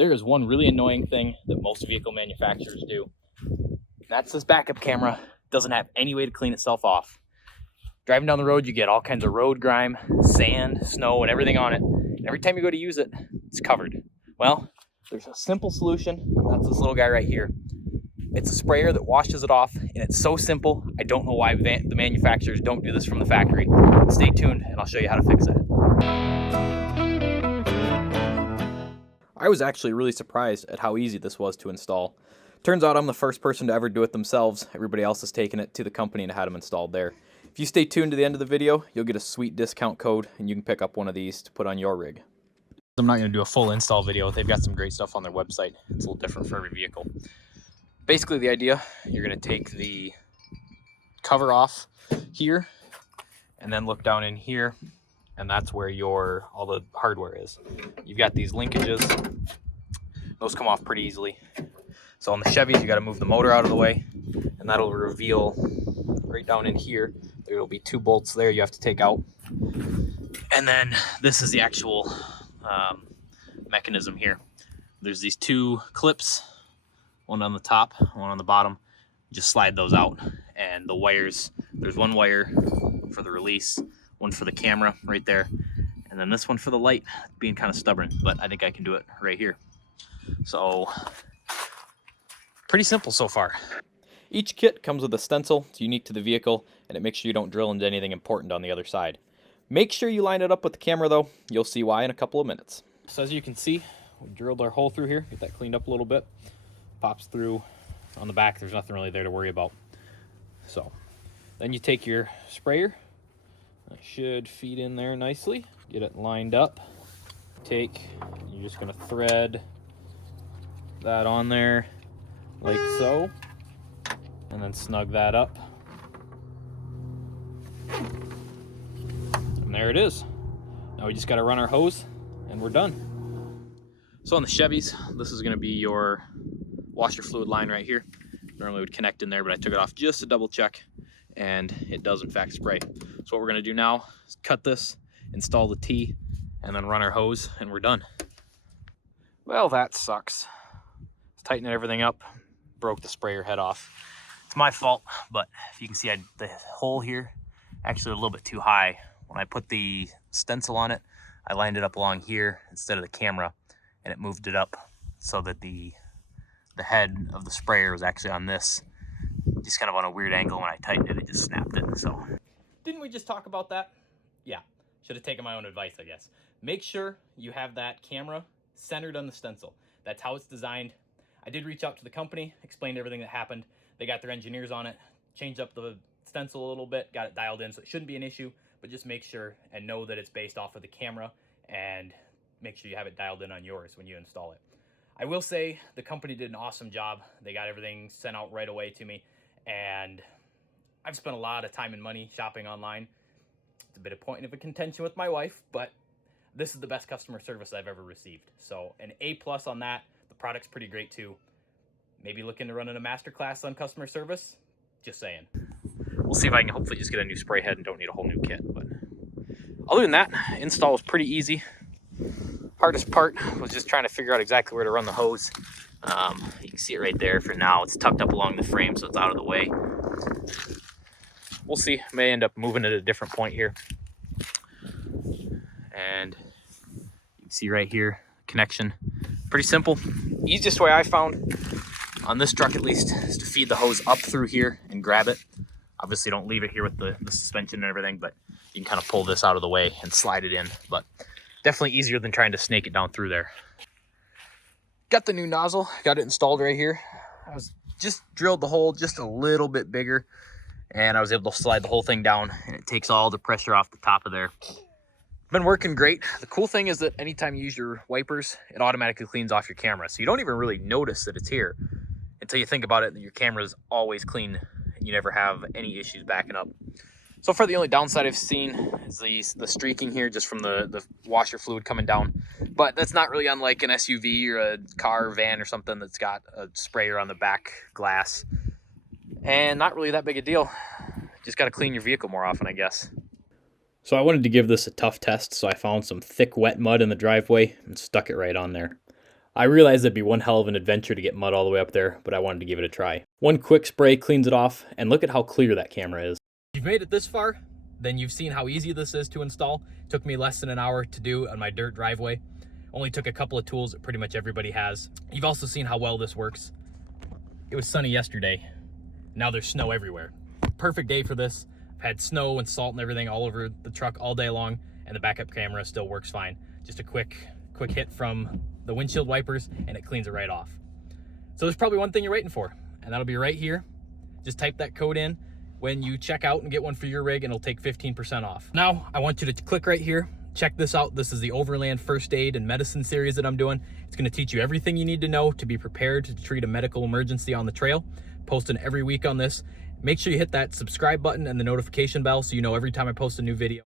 there is one really annoying thing that most vehicle manufacturers do. That's this backup camera doesn't have any way to clean itself off. Driving down the road, you get all kinds of road grime, sand, snow, and everything on it. And every time you go to use it, it's covered. Well, there's a simple solution. That's this little guy right here. It's a sprayer that washes it off, and it's so simple. I don't know why the manufacturers don't do this from the factory. Stay tuned, and I'll show you how to fix it. I was actually really surprised at how easy this was to install. Turns out I'm the first person to ever do it themselves. Everybody else has taken it to the company and had them installed there. If you stay tuned to the end of the video, you'll get a sweet discount code, and you can pick up one of these to put on your rig. I'm not going to do a full install video. They've got some great stuff on their website. It's a little different for every vehicle. Basically, the idea, you're going to take the cover off here, and then look down in here, and that's where all the hardware is. You've got these linkages. Those come off pretty easily. So on the Chevys, you got to move the motor out of the way, and that'll reveal right down in here. There'll be 2 bolts there you have to take out. And then this is the actual mechanism here. There's these 2 clips, one on the top, one on the bottom. Just slide those out, and the wires, there's one wire for the release, one for the camera right there, and then this one for the light. Being kind of stubborn, but I think I can do it right here. So pretty simple so far. Each kit comes with a stencil. It's unique to the vehicle, and it makes sure you don't drill into anything important on the other side. Make sure you line it up with the camera though. You'll see why in a couple of minutes. So as you can see, we drilled our hole through here, get that cleaned up a little bit. Pops through on the back. There's nothing really there to worry about. So then you take your sprayer. It should feed in there nicely. Get it lined up. You're just gonna thread that on there like so, and then snug that up. And there it is. Now we just gotta run our hose and we're done. So on the Chevys, this is gonna be your washer fluid line right here. Normally would connect in there, but I took it off just to double check, and it does in fact spray. So what we're gonna do now is cut this, install the T, and then run our hose, and we're done. Well, that sucks. It's tightening everything up, broke the sprayer head off. It's my fault, but if you can see, the hole here actually a little bit too high. When I put the stencil on it, I lined it up along here instead of the camera, and it moved it up so that the head of the sprayer was actually on this, just kind of on a weird angle. When I tightened it, it just snapped it. So didn't we just talk about that? Yeah, should have taken my own advice, I guess. Make sure you have that camera centered on the stencil. That's how it's designed. I did reach out to the company, explained everything that happened. They got their engineers on it, changed up the stencil a little bit, got it dialed in, so it shouldn't be an issue, but just make sure and know that it's based off of the camera, and make sure you have it dialed in on yours when you install it. I will say the company did an awesome job. They got everything sent out right away to me, and I've spent a lot of time and money shopping online. It's a bit of point of a contention with my wife, but this is the best customer service I've ever received. So an A+ on that. The product's pretty great too. Maybe looking to run in a masterclass on customer service? Just saying. We'll see if I can hopefully just get a new spray head and don't need a whole new kit. But other than that, install was pretty easy. Hardest part was just trying to figure out exactly where to run the hose. You can see it right there. For now, it's tucked up along the frame, so it's out of the way. We'll see. May end up moving it at a different point here. And you can see right here, connection. Pretty simple. Easiest way I found, on this truck at least, is to feed the hose up through here and grab it. Obviously don't leave it here with the suspension and everything, but you can kind of pull this out of the way and slide it in. But definitely easier than trying to snake it down through there. Got the new nozzle, got it installed right here. I was just drilled the hole just a little bit bigger, and I was able to slide the whole thing down, and it takes all the pressure off the top of there. Been working great. The cool thing is that anytime you use your wipers, it automatically cleans off your camera. So you don't even really notice that it's here until you think about it, that your camera is always clean and you never have any issues backing up. So far, the only downside I've seen is the streaking here just from the washer fluid coming down. But that's not really unlike an SUV or a car or van or something that's got a sprayer on the back glass. And not really that big a deal. Just got to clean your vehicle more often, I guess. So I wanted to give this a tough test, so I found some thick wet mud in the driveway and stuck it right on there. I realized it'd be one hell of an adventure to get mud all the way up there, but I wanted to give it a try. One quick spray cleans it off, and look at how clear that camera is. If you've made it this far, then you've seen how easy this is to install. It took me less than an hour to do on my dirt driveway. Only took a couple of tools that pretty much everybody has. You've also seen how well this works. It was sunny yesterday. Now there's snow everywhere. Perfect day for this. I've had snow and salt and everything all over the truck all day long, and the backup camera still works fine. Just a quick hit from the windshield wipers and it cleans it right off. So there's probably one thing you're waiting for, and that'll be right here. Just type that code in when you check out and get one for your rig, and it'll take 15% off. Now I want you to click right here. Check this out. This is the Overland First Aid and Medicine series that I'm doing. It's going to teach you everything you need to know to be prepared to treat a medical emergency on the trail. Posting every week on this. Make sure you hit that subscribe button and the notification bell so you know every time I post a new video.